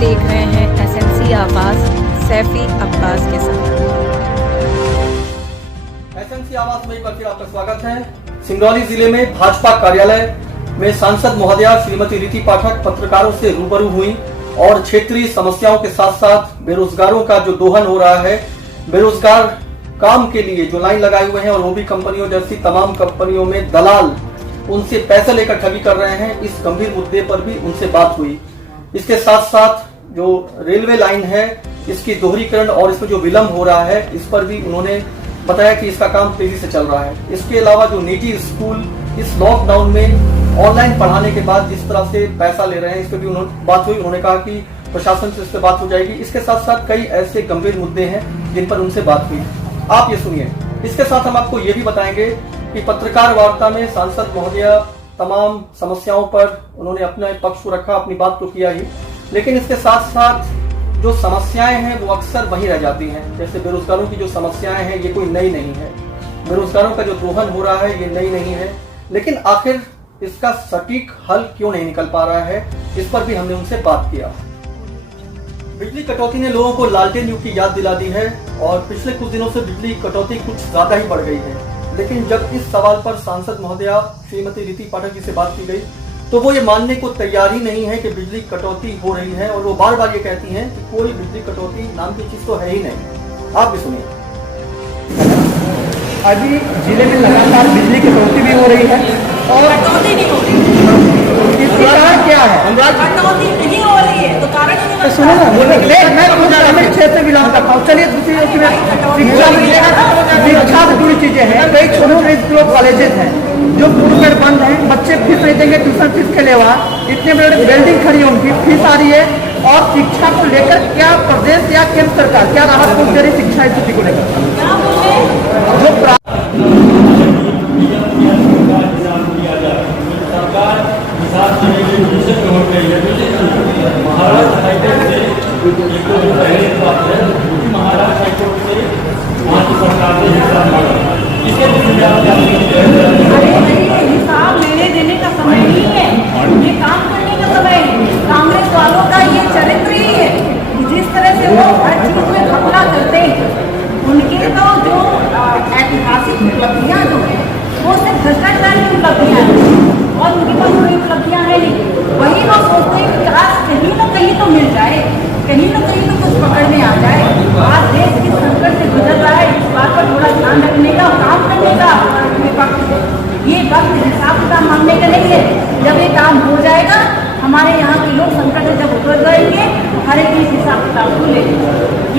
देख रहे हैं एसएमसी आवाज सैफी अब्बास के साथ। एसएमसी आवाज में एक बार फिर आपका स्वागत है। सिंगरौली जिले में भाजपा कार्यालय में सांसद महोदया श्रीमती रीति पाठक पत्रकारों से रूबरू हुई और क्षेत्रीय समस्याओं के साथ साथ बेरोजगारों का जो दोहन हो रहा है, बेरोजगार काम के लिए जो लाइन लगाए हुए हैं और वो भी कंपनियों जैसी तमाम कंपनियों में दलाल उनसे पैसे लेकर ठगी कर रहे हैं, इस गंभीर मुद्दे पर भी उनसे बात हुई। इसके साथ साथ जो रेलवे लाइन है इसकी दोहरीकरण और इसमें जो विलंब हो रहा है इस पर भी उन्होंने बताया कि इसका काम तेजी से चल रहा है। इसके अलावा जो निजी स्कूल इस लॉकडाउन में ऑनलाइन पढ़ाने के बाद जिस तरह से पैसा ले रहे हैं इस पर भी उन्होंने बात हुई। उन्होंने कहा कि प्रशासन से इस पर बात हो जाएगी। इसके साथ साथ कई ऐसे गंभीर मुद्दे हैं जिन पर उनसे बात हुई। आप ये सुनिए। इसके साथ हम आपको ये भी बताएंगे कि पत्रकार वार्ता में सांसद महोदया तमाम समस्याओं पर उन्होंने अपने पक्ष को रखा, अपनी बात तो किया ही, लेकिन इसके साथ साथ जो समस्याएं हैं वो अक्सर वहीं रह जाती हैं। जैसे बेरोजगारों की जो समस्याएं हैं ये कोई नई नहीं है, बेरोजगारों का जो दोहन हो रहा है ये नई नहीं है, लेकिन आखिर इसका सटीक हल क्यों नहीं निकल पा रहा है, इस पर भी हमने उनसे बात किया। बिजली कटौती ने लोगों को लालटेन युग की याद दिला दी है और पिछले कुछ दिनों से बिजली कटौती कुछ ज्यादा ही बढ़ गई है। लेकिन जब इस सवाल पर सांसद महोदया श्रीमती रीति पाठक जी से बात की गई तो वो ये मानने को तैयार ही नहीं है कि बिजली कटौती हो रही है और वो बार बार ये कहती हैं कि कोई बिजली कटौती नाम की चीज तो है ही नहीं। आप भी सुनिए। अभी जिले में लगातार बिजली कटौती भी हो रही है और कटौती नहीं हो रही। इसका कारण क्या है? कटौती नहीं हो रही है तो कारण तो सुनो ना, मैं ग्रामीण क्षेत्र से बिलोंग करता हूँ। चलिए दूसरी शिक्षा से जुड़ी चीजें हैं। कई छोटे छोटे स्कूल कॉलेजेस हैं जो पूरी पेड़ बंद हैं, बच्चे फीस नहीं देंगे ट्यूशन फीस के अलावा। इतने बड़े बिल्डिंग खड़ी है, उनकी फीस आ रही है और शिक्षा को लेकर क्या प्रदेश या केंद्र सरकार क्या राहत पहुंच रही शिक्षा स्थिति को लेकर? जो महाराष्ट्र हाईकोर्ट से महाराष्ट्र हाईकोर्ट से वहाँ की सरकार ने हिसाब मांगा। इसके हिसाब लेने देने का समय नहीं है, ये काम करने का समय है। कांग्रेस वालों का ये चरित्र ही है, जिस तरह से वो हर चीज में घपला करते हैं। उनके तो जो ऐतिहासिक उपलब्धियां जो है वो सिर्फ भ्रष्टाचार की उपलब्धियां हैं और उनके पास कोई उपलब्धियां है नहीं। वही वो सोचते हैं कि आज कहीं ना कहीं तो मिल जाए, कहीं ना कहीं तो कुछ पकड़ में आ जाए। आज देश किस संकट से गुजर रहा है इस बात पर थोड़ा ध्यान रखने का, काम करने का विपक्ष। ये वक्त हिसाब किताब मांगने का नहीं है। जब ये काम हो जाएगा हमारे यहाँ के लोग संकट से जब उतर जाएंगे हर एक चीज हिसाब किताब को ले।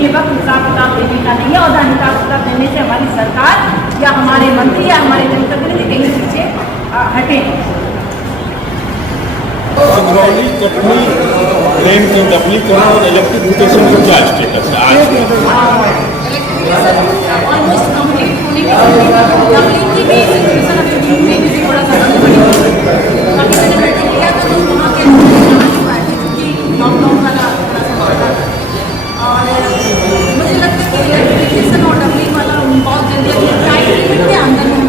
ये वक्त हिसाब किताब देने का नहीं है और हिसाब किताब देने से हमारी सरकार या हमारे मंत्री या हमारे जनप्रतिनिधि कहीं पीछे हटे। सिंगरौली कटनी ट्रेन के डबलीकरण और इलेक्ट्रिफिकेशन का क्या स्टेटस है आज? ऑलमोस्ट कंप्लीट होने की डबलिंग की भी सिचुएशन अभी जून में भी थोड़ा सा बंद पड़ी है। अभी मैंने मीटिंग किया था तो वहाँ के क्योंकि लॉकडाउन वाला और मुझे लगता है कि इलेक्ट्रिफिकेशन और डबलिंग वाला बहुत जल्दी टाइम लिमिट के अंदर में।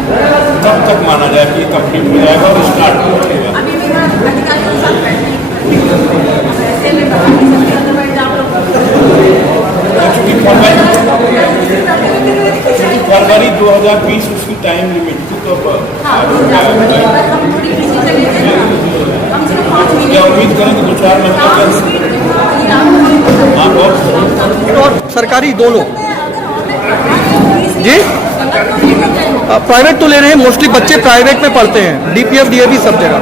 कब तक माना जाए कि कंप्लीट हो जाएगा और स्टार्ट हो जाएगा? अभी भी मैं अधिकारियों के साथ बैठे ऐसे में बता नहीं सकते, अदरवाइज आप लोग फरवरी 2020 उसकी टाइम लिमिट थी तो हम थोड़ी बिजी चले थे, कम से कम 5 महीने उम्मीद करें कि 2-4 महीने और सरकारी दोनों जी प्राइवेट तो ले रहे हैं। मोस्टली बच्चे प्राइवेट में पढ़ते हैं, डीपीएफ डीएवी सब जगह।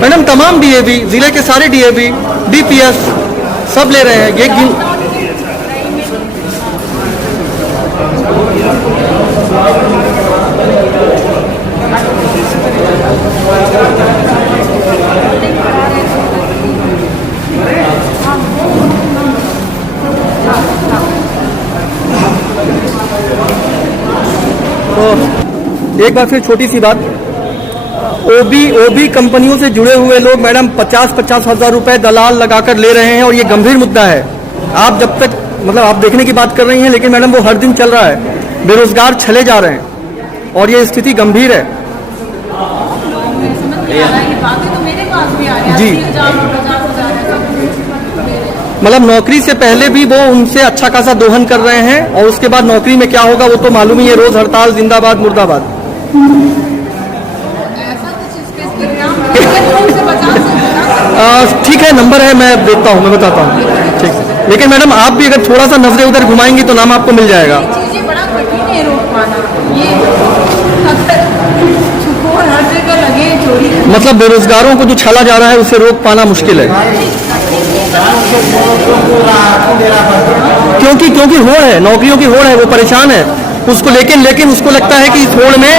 मैडम तमाम डीएवी, जिले के सारे डीएवी डीपीएस सब ले रहे हैं। ये तो एक बार फिर छोटी सी बात, ओबी कंपनियों से जुड़े हुए लोग मैडम 50-50 हजार रुपए दलाल लगाकर ले रहे हैं और ये गंभीर मुद्दा है। आप जब तक मतलब आप देखने की बात कर रही हैं, लेकिन मैडम वो हर दिन चल रहा है, बेरोजगार चले जा रहे हैं और ये स्थिति गंभीर है। जी मतलब नौकरी से पहले भी वो उनसे अच्छा खासा दोहन कर रहे हैं और उसके बाद नौकरी में क्या होगा वो तो मालूम ही है। रोज हड़ताल, जिंदाबाद मुर्दाबाद। ठीक है, नंबर है, मैं देखता हूँ, मैं बताता हूँ। ठीक है, लेकिन मैडम आप भी अगर थोड़ा सा नजरें उधर घुमाएंगी तो नाम आपको मिल जाएगा। चीजें बड़ा कठिन है रोक पाना, ये अगर छुपोर हर जगह लगे चोरी मतलब बेरोजगारों को जो छाला जा रहा है उसे रोक पाना मुश्किल है, क्योंकि होड़ है, नौकरियों की होड़ है, वो परेशान है उसको लेकिन उसको लगता है कि इस होड़ में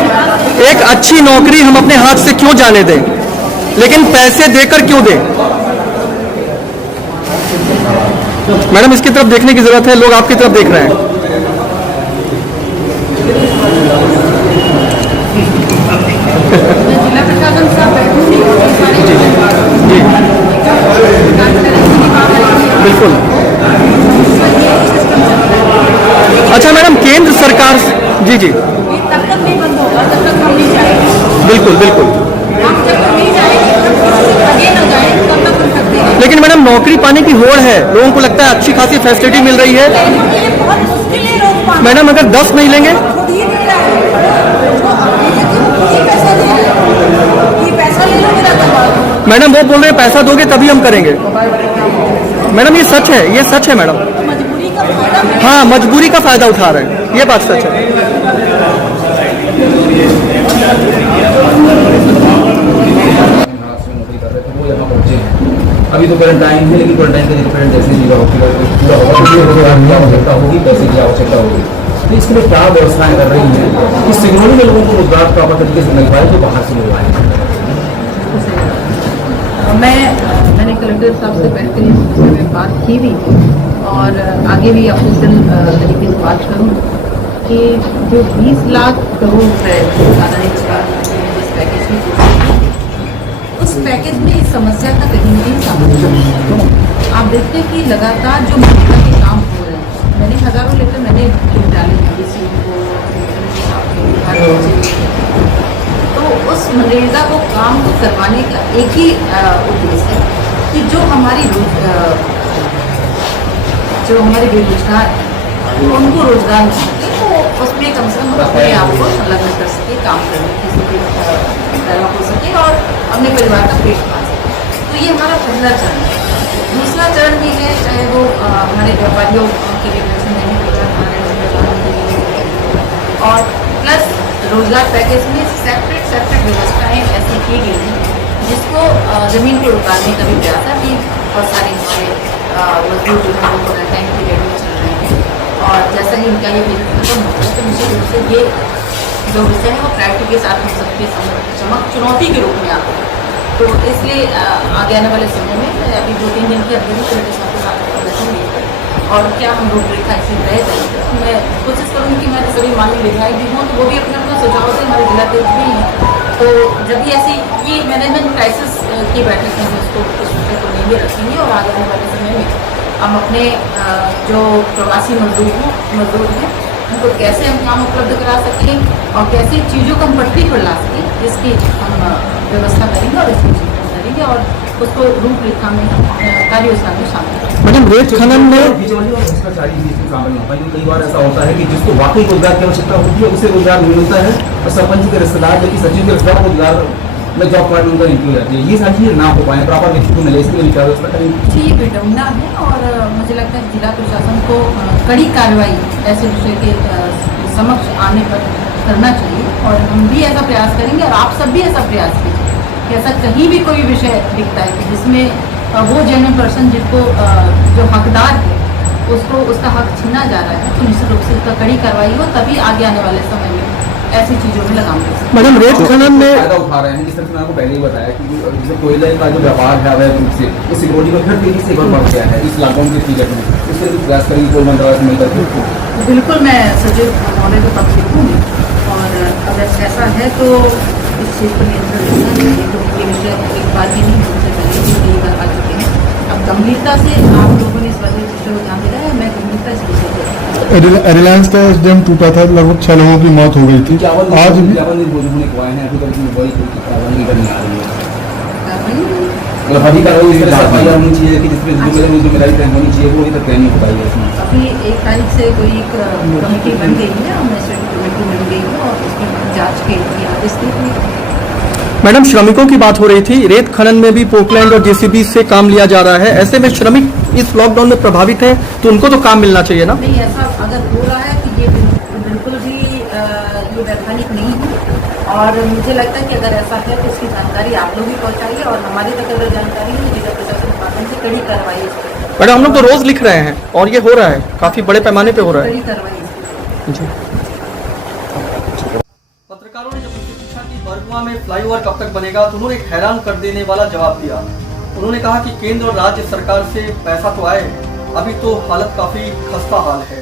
एक अच्छी नौकरी हम अपने हाथ से क्यों जाने दें, लेकिन पैसे देकर क्यों दें। मैडम इसकी तरफ देखने की जरूरत है, लोग आपकी तरफ देख रहे हैं। जिला प्रशासन साहब बैठूंगी जी बिल्कुल। अच्छा मैडम, केंद्र सरकार जी तब तक नहीं बंद होगा, तब तक हम नहीं जाएंगे। बिल्कुल हम जब तक नहीं जाएंगे, जब तक आगे न जाए तब तक हम सकते हैं। लेकिन मैडम नौकरी पाने की होड़ है, लोगों को लगता है अच्छी खासी फैसिलिटी मिल रही है। ये बहुत मुश्किल है रोक पाना। मैडम अगर 10 नहीं लेंगे, खुद ही दे रहा है, जो अपने खुद ही पैसा दे रहा है, ये पैसा ले लो मेरा दबाव। मैडम वो बोल रहे हैं पैसा दोगे तभी हम करेंगे। मैडम ये सच है, ये सच है मैडम। मजबूरी का फायदा हाँ, मजबूरी का फायदा उठा रहे हैं, ये बात सच है। अभी तो क्वारंटाइन है, लेकिन क्वारंटाइन के डिफरेंट जैसे पूरा होगा, आवश्यकता होगी, पैसे की आवश्यकता होगी, तो इसके लिए क्या व्यवस्थाएं कर रही हैं कि सिग्नल में लोगों को रोजगार प्रॉपर तरीके से मिल पाए जो बाहर से मिल पाए। मैंने कलेक्टर साहब से बैठ कर इस विषय में बात की भी और आगे भी ऑफिशियल तरीके से बात करूँ कि जो 20 लाख करोड़ रुपए जिस पैकेज में, उस पैकेज में इस समस्या का कहीं नहीं समाधान। आप देखते हैं कि लगातार जो मनरेगा के काम हो रहे हैं, मैंने हजारों लेकर मैंने डाले डीसी को, तो उस मनरेगा को काम को करवाने का एक ही उद्देश्य है कि जो हमारी बेरोजगार है उनको रोजगार मिल सके, तो उसमें कम से कम अपने आप को संलग्न कर सके, काम करने की हो सके और अपने परिवार का पेट पाल सके। तो ये हमारा पहला चरण है। दूसरा चरण भी है, चाहे वो हमारे व्यापारियों के लिए और प्लस रोजगार पैकेज में सेपरेट व्यवस्थाएं ऐसी की गई हैं जिसको ज़मीन को रुकाने का भी प्रयास है। अभी बहुत सारे हमारे मजदूर जो है वो क्वारंटाइन पीरियड में चल रहे हैं और जैसा ही इनका ये पीरियड खत्म होता है तो निश्चित रूप से ये जो विषय है वो प्रायोरिटी के साथ हम सबके समक्ष चुनौती के रूप में आता है। तो इसलिए आगे आने वाले समय में अभी 2-3 दिन की अवधि कलेक्टर साहब के साथ प्रदर्शन लेकर और क्या हम रूपरेखा ऐसी तय करेंगे। मैं कोशिश करूँगी कि मेरे सभी माननीय विधायक भी हों तो वो भी अपने अपना सुझाव से हमारे जिला के भी हैं। तो जब भी ऐसी ये मैनेजमेंट क्राइसिस की बैठक है हम इसको इस विषय को लेंगे रखेंगे और आगे आने वाले समय में हम अपने जो प्रवासी मजदूर हैं उनको कैसे हम काम उपलब्ध करा सकें और कैसे चीज़ों को हम पटरी पर ला सकें इसकी हम व्यवस्था करेंगे और इसकी चिंतन करेंगे और उसको रूपरेखा में कार्य योजना में शामिल करेंगे। मैडम रेत खनन में भ्रष्टाचारी भी इसमें शामिल होता है। कई बार ऐसा होता है कि जिसको वाकई रोजगार की आवश्यकता होती है उसे रोजगार नहीं मिलता है और सरपंच के रिश्तेदार जबकि सचिव के रिश्तेदार रोजगार में जॉब कार्ड उनका इंक्लूड जाती है। ये सारी चीज़ें ना हो पाए, प्रॉपर व्यक्ति को मिले, इसके लिए व्यवस्था करेंगे। जी, ये विडम्बना है और मुझे लगता है जिला प्रशासन को कड़ी कार्रवाई ऐसे विषय के समक्ष आने पर करना चाहिए और हम भी ऐसा प्रयास करेंगे और आप सब भी ऐसा प्रयास कीजिए कि ऐसा कहीं भी कोई विषय दिखता है कि जिसमें वो जेन्युइन पर्सन जिसको जो हकदार है उसको उसका हक छीना जा रहा है तो निश्चित रूप से उसका कड़ी कार्रवाई हो, तभी आगे आने वाले समय में ऐसी चीज़ों में लगाम लग सकते। मैडम रेत खनन में फायदा उठा रहे हैं, जिस तरह से मैं आपको पहले ही बताया कि जैसे कोयले का जो व्यापार है अवैध रूप से वो सिक्योरिटी में फिर तेजी से बढ़ गया है इस लॉकडाउन के पीरियड में। इससे प्रयास करेंगे कोल मंत्रालय से मिलकर। बिल्कुल मैं सचिव महोदय को तब लिखूँगी और अगर ऐसा है तो इस चीज़ पर नियंत्रण रखना है। ये विषय एक बार भी नहीं, सबसे पहले भी कई बार आ चुके हैं। अब गंभीरता से आप लोगों ने इस वाले विषय को ध्यान दिया है, मैं गंभीरता इस विषय को रिलायंस का एसडीएम टूटा था, लगभग 6 लोगों की मौत हो गई थी। आज भी मतलब अभी का होनी चाहिए कि जिसमें जिम्मेदारी तय होनी चाहिए, वो अभी तक तय नहीं हो पाई है इसमें। अभी 1 तारीख से कोई एक कमेटी बन गई है, एडमिनिस्ट्रेटिव कमेटी बन गई है और उसमें जांच के लिए आदेश दिए हुए हैं। मैडम, श्रमिकों की बात हो रही थी, रेत खनन में भी पोकलैंड और जेसीबी से काम लिया जा रहा है। ऐसे में श्रमिक इस लॉकडाउन में प्रभावित हैं, तो उनको तो काम मिलना चाहिए ना? नहीं, ऐसा अगर हो रहा है कि ये बिल्कुल भी ये वैधानिक नहीं है और मुझे लगता है कि अगर ऐसा है तो इसकी जानकारी आप लोग भी पहुंचाइए और हमारी तक अगर जानकारी है तो जिला प्रशासन के माध्यम से कड़ी कार्रवाई इस पर। मैडम, हम लोग तो रोज लिख रहे हैं और ये हो रहा है, काफी बड़े पैमाने पे हो रहा है। कड़ी कार्रवाई इस पर। जी। पत्रकारों ने जब उनसे पूछा कि बरगुआ में फ्लाईओवर कब तक बनेगा, तो उन्होंने एक हैरान कर देने वाला जवाब दिया। उन्होंने कहा कि केंद्र और राज्य सरकार से पैसा तो आए, अभी तो हालत काफी खस्ता हाल है।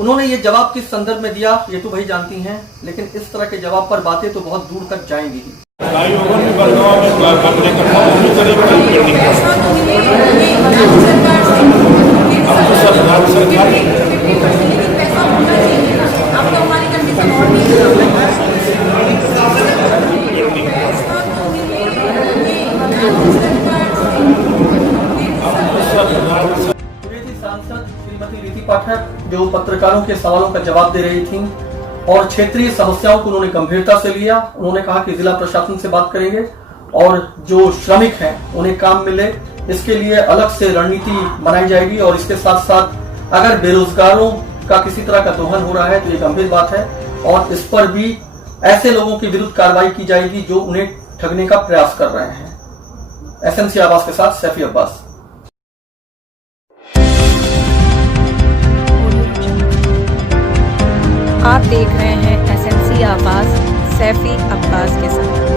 उन्होंने ये जवाब किस संदर्भ में दिया ये तो वही जानती हैं, लेकिन इस तरह के जवाब पर बातें तो बहुत दूर तक जाएंगी ही। फ्लाईओवर में बरगांव में बनने का था, उसी तरह की बिल्डिंग है। अब तो सब राज्य सरकार सांसद श्रीमती रीति पाठक जो पत्रकारों के सवालों का जवाब दे रही थीं और क्षेत्रीय समस्याओं को उन्होंने गंभीरता से लिया। उन्होंने कहा कि जिला प्रशासन से बात करेंगे और जो श्रमिक हैं उन्हें काम मिले, इसके लिए अलग से रणनीति बनाई जाएगी और इसके साथ साथ अगर बेरोजगारों का किसी तरह का दोहन हो रहा है तो ये गंभीर बात है और इस पर भी ऐसे लोगों के विरुद्ध कार्रवाई की जाएगी जो उन्हें ठगने का प्रयास कर रहे हैं। एसएमसी आवाज के साथ सैफी अब्बास। आप देख रहे हैं एसएमसी आवाज, सैफी अब्बास के साथ।